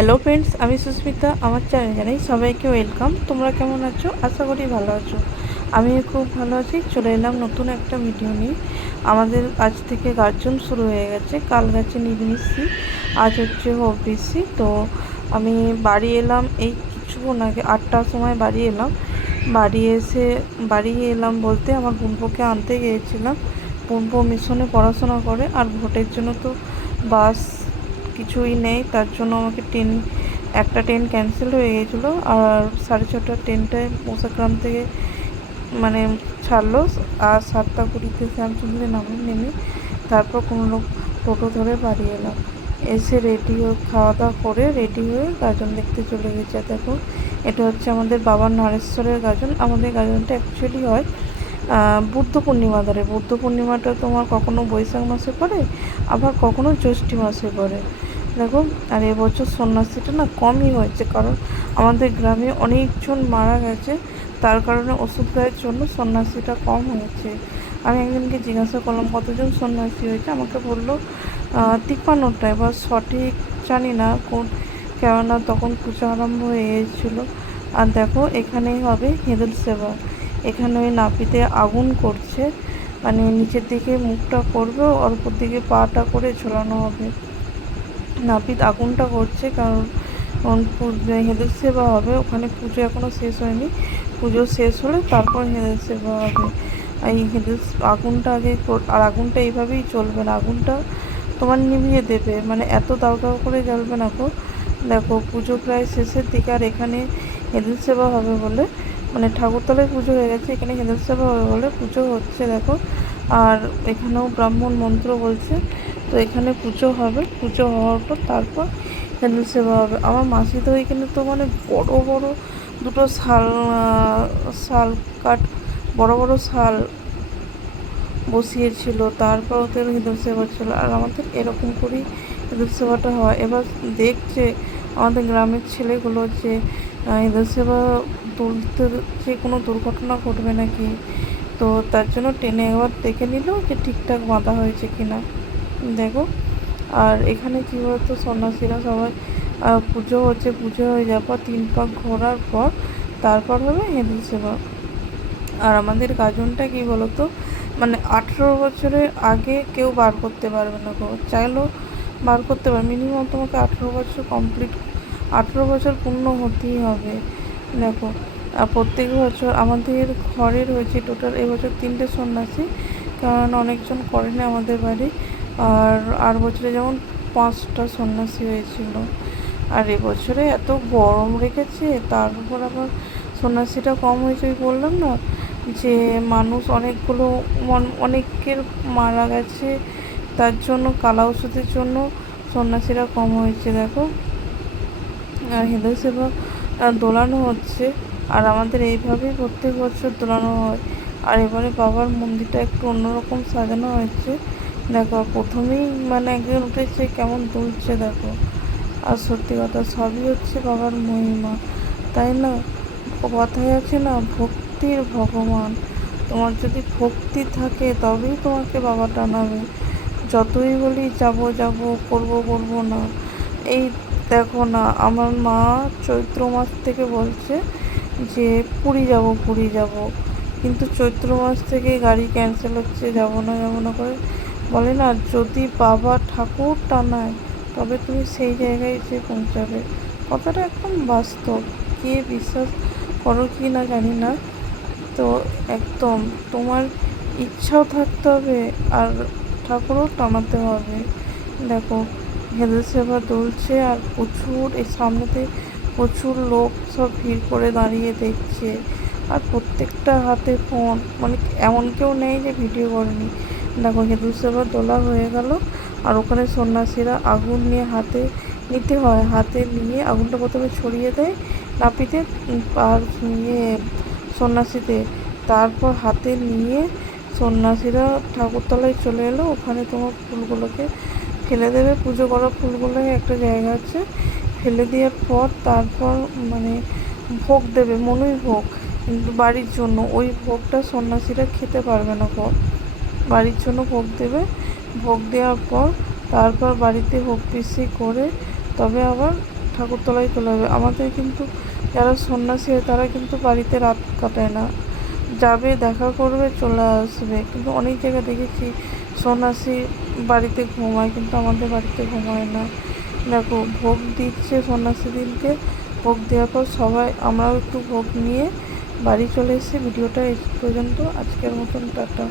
Hello friends, আমি সুস্মিতা। আমার channel জানাই সবাইকে ওয়েলকাম। তোমরা কেমন আছো? আশা করি ভালো আছো। আমি খুব ভালো আছি। চলে এলাম নতুন একটা ভিডিও নিয়ে। আমাদের আজ থেকে গাজন শুরু হয়ে গেছে। কাল গেছে নির্মিষি, আজ হচ্ছে হবিষি। তো আমি বাড়ি এলাম এই কিছুক্ষণ আগে, 8টার সময় বাড়ি এলাম। বাড়ি এলাম বলতে আমার বোনপোকে আনতে গিয়েছিলাম। বোনপো মিশনে পড়াশোনা করে, আর ভোটের জন্য তো বাস কিছুই নেই, তার জন্য আমাকে একটা ট্রেন ক্যান্সেল হয়ে গিয়েছিলো। আর 6:30 ট্রেনটায় মোসাগ্রাম থেকে মানে ছাড়লো, আর 7টা 20-তে শ্যামসুন্দরে নেমে তারপর কোনো লোক টোটো ধরে বাড়ি এলাম। এসে রেডি হয়ে খাওয়া দাওয়া করে রেডি হয়ে গাজন দেখতে চলে গেছে। দেখো, এটা হচ্ছে আমাদের বাবার নারেশ্বরের গাজন। আমাদের গাজনটা অ্যাকচুয়ালি হয় বুদ্ধ পূর্ণিমা ধরে। বুদ্ধ পূর্ণিমাটা তোমার কখনো বৈশাখ মাসে পড়ে, আবার কখনো জ্যৈষ্ঠী মাসে পড়ে। দেখো, আর এবছর সন্ন্যাসীটা না কমই হয়েছে, কারণ আমাদের গ্রামে অনেকজন মারা গেছে, তার কারণে ওষুধ গায়ের জন্য সন্ন্যাসীটা কম হয়েছে। আমি একজনকে জিজ্ঞাসা করলাম কতজন সন্ন্যাসী হয়েছে, আমাকে বললো 53টা। এবার সঠিক জানি না কোন, কেননা তখন পুজো আরম্ভ হয়ে গিয়েছিলো। আর দেখো, এখানেই হবে হেঁদুল সেবা। এখানে ওই নাপিতে আগুন করছে, মানে নিচের দিকে মুখটা করবে, আর উপর দিকে পাটা করে ঝোলানো হবে। নাপিত আগুনটা করছে কারণ হেঁদুল সেবা হবে। ওখানে পুজো এখনও শেষ হয়নি, পুজো শেষ হলে তারপর হেঁদুল সেবা হবে। এই হেঁদুল আগুনটা আগে, আর আগুনটা এইভাবেই চলবে না, আগুনটা তোমার নিভিয়ে দেবে, মানে এত দাও দাও করে জ্বলবে না গো। দেখো, পুজো প্রায় শেষের দিকে, আর এখানে হেঁদুল সেবা হবে বলে, মানে ঠাকুরতলায় পুজো হয়ে গেছে, এখানে হেঁদুল সেবা হবে বলে পুজো হচ্ছে। দেখো, আর এখানেও ব্রাহ্মণ মন্ত্র বলছে। তো এখানে পুজো হবে, পুজো হওয়ার পর তারপর হেঁদুল সেবা হবে। আমার মাসি তো এখানে তো মানে বড় বড় দুটো শাল কাঠ, বড় বড় শাল বসিয়েছিল, তারপর ওদের হেঁদুল সেবা ছিল। আর আমাদের এরকম করেই হেঁদুল সেবাটা হয়। এবার দেখছে আমাদের গ্রামের ছেলেগুলো যে হেঁদুল সেবা তুলতে যে কোনো দুর্ঘটনা ঘটবে নাকি, তো তার জন্য টেনে একবার দেখে নিল যে ঠিকঠাক বাঁধা হয়েছে কিনা। দেখো, আর এখানে কী বলতো, সন্ন্যাসীরা সবাই পুজো হচ্ছে, পুজো হয়ে যাওয়ার পর 3 পাক ঘোরার পর তারপর হবে হেঁদুল সেবা। আর আমাদের গাজনটা কী বলতো, মানে 18 বছরের আগে কেউ বার করতে পারবে না গো। চাইলেও বার করতে পারবে, মিনিমাম তোমাকে 18 বছর কমপ্লিট, 18 বছর পূর্ণ হতেই হবে। দেখো, আর প্রত্যেক বছর আমাদের ঘরের হয়েছে টোটাল এবছর 3টে সন্ন্যাসী, কারণ অনেকজন করেনি আমাদের বাড়ি। আর বছরে যেমন 5টা সন্ন্যাসী হয়েছিল। আর এবছরে এত গরম রেখেছে, তার উপর আবার সন্ন্যাসীটা কম হয়েছে। ওই বললাম না যে মানুষ অনেকগুলো, অনেকের মারা গেছে, তার জন্য কালা ওষুধের জন্য সন্ন্যাসীরা কম হয়েছে। দেখো, আর হেঁদুল সেবা দোলানো হচ্ছে, আর আমাদের এইভাবেই প্রত্যেক বছর দোলানো হয়। আর এবারে বাবার মন্দিরটা একটু অন্যরকম সাজানো হয়েছে। দেখো, প্রথমেই মানে একজন উঠেছে, কেমন দুলছে দেখো। আর সত্যি কথা, সবই হচ্ছে বাবার মহিমা, তাই না? কথায় আছে না, ভক্তির ভগবান। তোমার যদি ভক্তি থাকে তবেই তোমাকে বাবা টানাবে। যতই বলি যাব যাব, করব করব না, এই দেখো না, আমার মা চৈত্র মাস থেকে বলছে যে পুরী যাব, কিন্তু চৈত্র মাস থেকে গাড়ি ক্যান্সেল হচ্ছে, যাব না করে। বলে না, যদি বাবা ঠাকুর টানায় তবে তুমি সেই জায়গায় এসে পৌঁছাবে। কথাটা একদম বাস্তব, কে বিশ্বাস করো কি না জানি না। তো একদম তোমার ইচ্ছাও থাকতে হবে, আর ঠাকুরও টানাতে হবে। দেখো, হেঁদুল সেবা দুলছে, আর প্রচুর এই সামনেতে প্রচুর লোক সব ভিড় করে দাঁড়িয়ে দেখছে। আর প্রত্যেকটা হাতে ফোন, মানে এমন কেউ নেই যে ভিডিও করেনি। দেখো, হেঁদুল সেবা তোলা হয়ে গেল, আর ওখানে সন্ন্যাসীরা আগুন নিয়ে নিতে হয়, হাতে নিয়ে আগুনটা প্রথমে ছড়িয়ে দেয় নাপিতে, আর সন্ন্যাসীদের। তারপর হাতে নিয়ে সন্ন্যাসীরা ঠাকুরতলায় চলে এলো, ওখানে তোমার ফুলগুলোকে ফেলে দেবে। পুজো করা ফুলগুলো একটা জায়গা আছে, ফেলে দেওয়ার পর তারপর মানে ভোগ দেবে, মনুই ভোগ, কিন্তু বাড়ির জন্য। ওই ভোগটা সন্ন্যাসীরা খেতে পারবে না গো, বাড়ির জন্য ভোগ দেবে। ভোগ দেওয়ার পর তারপর বাড়িতে হোপ পিসি করে তবে আবার ঠাকুরতলায় চলে যাবে। আমাদের কিন্তু যারা সন্ন্যাসী হয় তারা কিন্তু বাড়িতে রাত কাটায় না, যাবে দেখা করবে চলে আসবে। কিন্তু অনেক জায়গায় দেখেছি সন্ন্যাসী বাড়িতে ঘুমায়, কিন্তু আমাদের বাড়িতে ঘুমায় না। দেখো ভোগ দিচ্ছে সন্ন্যাসীদেরকে, ভোগ দেওয়ার পর সবাই আমরাও একটু ভোগ নিয়ে বাড়ি চলে এসেছি। ভিডিওটা এই পর্যন্ত, আজকের মতন টাটা।